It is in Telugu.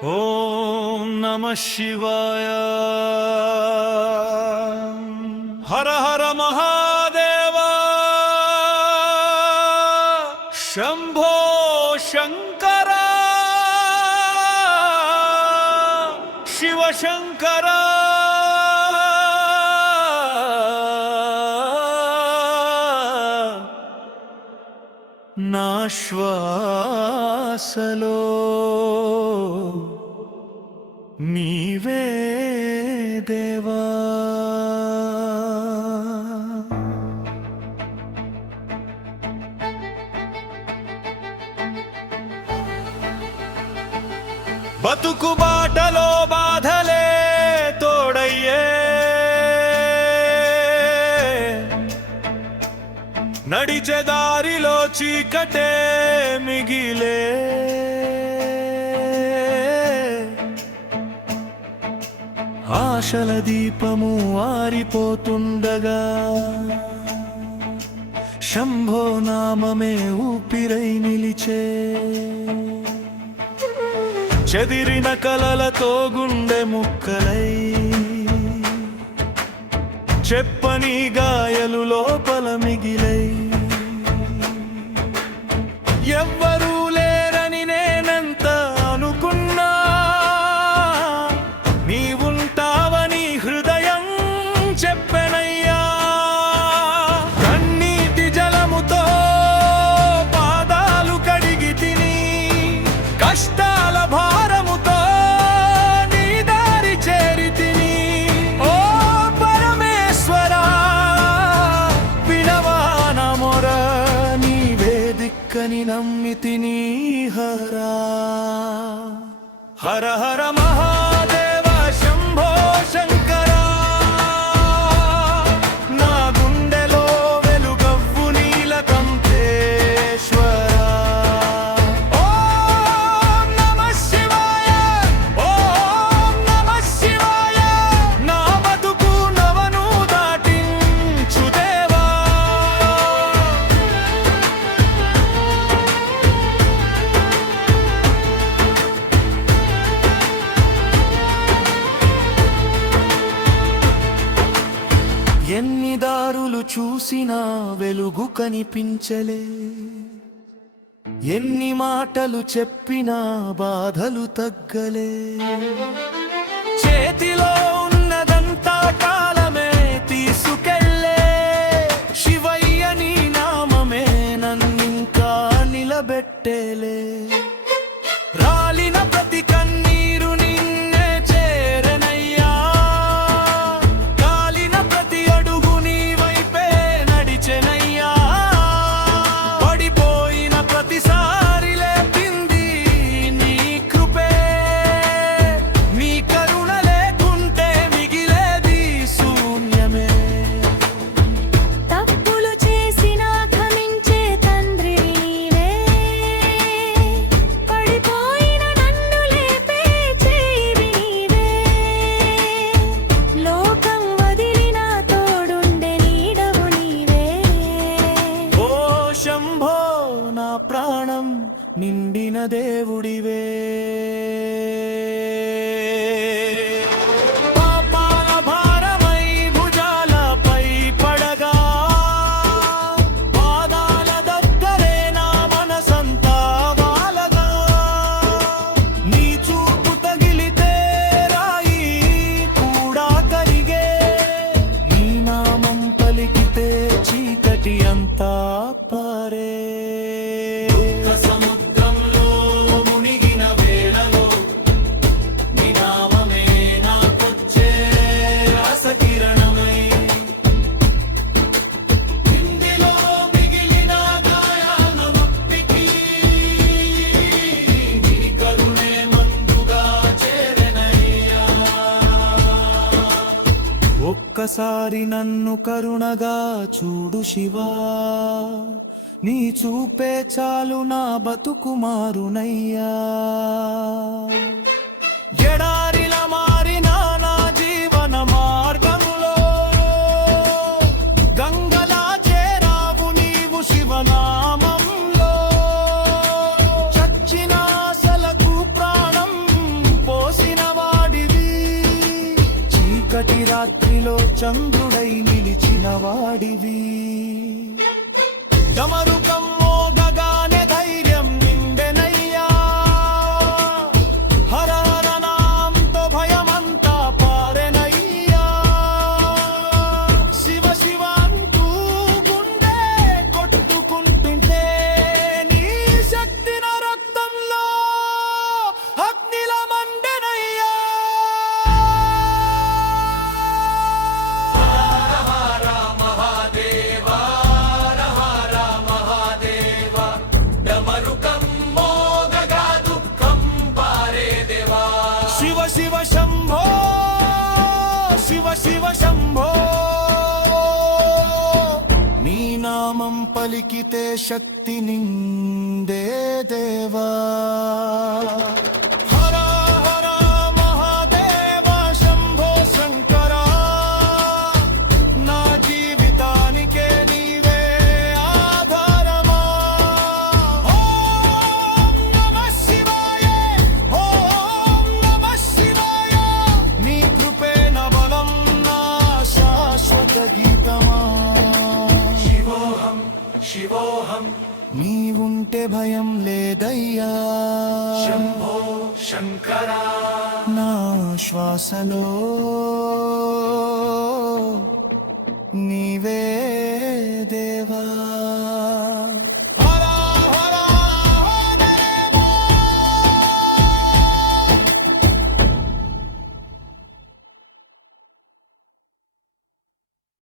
ఓం నమః శివాయ. హర హర మహాదేవ. శంభో శంకర శివ శంకర. నా శ్వాసలో నీవే దేవా. బతుకు బాటలో బాధలే తోడయ్యే, నడిచే దారిలో చీకటే మిగిలే. ఆశల దీపము ఆరిపోతుండగా శంభో నామమే ఊపిరై నిలిచే. చెదిరిన కలలతో గుండె ముక్కలై, చెప్పని గాయలు లోపల మిగిలై. ఎవ్వరూ లేరని నేనెంత అనుకున్నా, నీవుంటావని హృదయం చెప్పెనయ్యా. కన్నీటి జలముతో పాదాలు కడిగి తిని, కష్టాల భారముతో నీ దారి చేరి తిని. ఓ పరమేశ్వరా, వినవాన మొర, నీవే దిక్కని నమ్మితిని. హరా హర హర మహాదేవ శంభో శంకర. నా గుండెలో వెలుగవ్వు నీలకంఠేశ్వర. ఓం నమః శివాయ, ఓం నమః శివాయ. నా బతుకు నవను దాటించు దేవా. ఎన్ని దారులు చూసినా వెలుగు కనిపించలే, ఎన్ని మాటలు చెప్పినా బాధలు తగ్గలే. చేతిలో ఉన్నదంతా కాలమే తీసుకెళ్ళే, శివయ్య నీ నామమే నన్నింకా నిలబెట్టేలే. రాలిన ప్రతి కన్నీరు నిన్నే చేరనయ్యా, కాలిన ప్రతి అడుగు నీ వైపే నడిచెనయ్యా. పడిపోయిన ప్రతిసారి లేపింది నీ కృపే, నీ కరుణ లేకుంటే మిగిలేది శూన్యమే. తప్పులు చేసినా క్షమించే తండ్రి నీవే, పడిపోయిన నన్ను లేపే చేయి నీవే. లోకం వదిలిన తోడుండే నీడవు నీవే. ఓ శంభో, నా ప్రాణం నిండిన దేవుడివే. పాపాల భారమై భుజాలపై పడగా, పాదాల దగ్గరే నా మనసంతా వాలగా. నీ చూపు తగిలితే రాయి కూడా కరిగే, నీ నామం పలికితే చీకటి అంతా పారే. సముద్రంలో మునిగిన వేళలో నీ నామమే నాకొచ్చే రసకిరణమై. ఇందులో మిగిలిన గాయాల నొప్పికి నీ కరుణే మందుగా చేరెనయ్యా. ఒక్కసారి నన్ను కరుణగా చూడు శివా, నీ చూపే చాలు నా బతుకు మారునయ్యా. ఎడారిలా మారిన నా జీవన మార్గములో గంగలా చేరావు నీవు శివనామంలో. చచ్చిన ఆశలకు ప్రాణం చంద్రుడై నిలిచిన వాడివి డమరుకం మోగగానే ధైర్యం నిండెనయ్యా హర హర నామంతో భయమంతా పారెనయ్యా శివ శివ అంటూ గుండె కొట్టుకుంటుంటే నీ శక్తి నా రక్తంలో అగ్నిలా మండెనయ్యా శివ శివ శంభో శివ శివ శంభో నీ నామం పలికితే శక్తి నిందే దేవా హర హర మహాదేవ శంభో శంకర నా జీవితానికే నీవే ఆధారమా ఓం నమః శివాయ ఓం నమః శివాయ నీ కృపే నా బలం నా శాశ్వత గీతమా శివోహం శివోహం నీవుంటే భయం లేదయ్యా శంభో శంకర నా శ్వాసలో నీవే దేవా